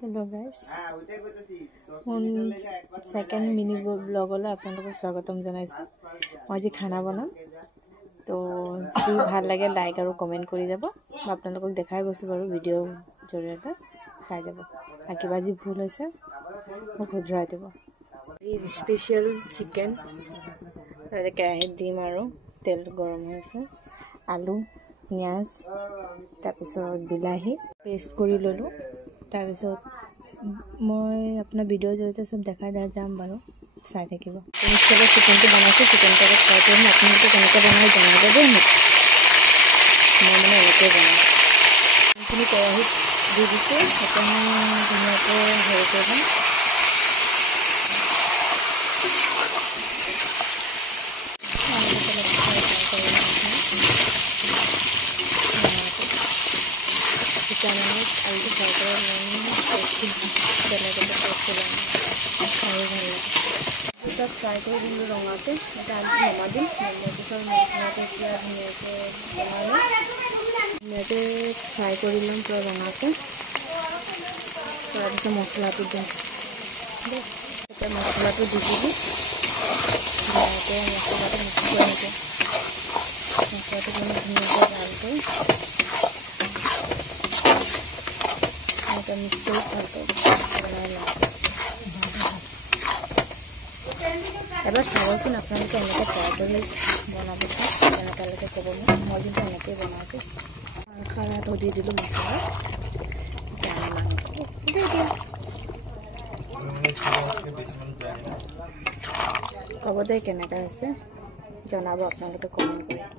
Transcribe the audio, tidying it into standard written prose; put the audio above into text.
Hello guys second mini ब्लॉगলৈ আপোনালোকক স্বাগতম জনাইছো। মই আজি খানা বনাম, তো যদি ভাল লাগে লাইক আৰু কমেন্ট কৰি যাব। মই আপোনালোকক দেখাই গৈছো বাৰু ভিডিঅ' জৰিয়তে চাই যাব। আৰু কিবা যি ভুল হৈছে মোক শুধৰাই দিব। এই স্পেশাল চিকেন তাতে কেৰাহীত দিম আৰু তেল গৰম হৈ আছে। আলু পিঁয়াজ তাৰপিছত বিলাহী পেষ্ট কৰি ললোঁ। তাৰপিছত মই আপোনাৰ ভিডিঅ'ৰ জৰিয়তে চব দেখাই যাম বাৰু, চাই থাকিব। চবে চিকেনটো বনাইছোঁ, চিকেনটো ফ্ৰাই কৰিম। আপোনালোকে কেনেকৈ বনাই জনাব দেই মোক। মই মানে এনেকৈ বনাওঁ। সেইখিনি কেৰাহীত দি দিছোঁ, অকণমান ধুনীয়াকৈ হেৰি কৰিম। আলু ফ্ৰাই কৰি দুটা ফ্ৰাই কৰি দিলোঁ ৰঙাকৈ। এটা আলু নমা দিম, নমাৰ পিছত মছলাটো পুৰা ধুনীয়াকৈ বনালোঁ। ধুনীয়াকৈ ফ্ৰাই কৰি ল'ম পুৰা ৰঙাকৈ। তাৰপিছত মছলাটো দিম, এতিয়া মছলাটো দি দিলোঁ। ধুনীয়াকৈ মছলাটো মিক্স কৰি নিছোঁ। মছলাটো মানে ধুনীয়াকৈ ভালকৈ মিক্স কৰি ভালকৈ বনাই লওঁ। এবাৰ চাবচোন আপোনালোকে এনেকৈ ট্ৰাই কৰি বনাবচোন, কেনেকুৱালৈকে ক'ব মোক। মই কিন্তু এনেকৈয়ে বনাইছোঁ। মাংসটো দি দিলোঁ মছলা, মাংস দি দিওঁ। ক'ব দে কেনেকুৱা হৈছে, জনাব আপোনালোকে কমেণ্ট কৰি।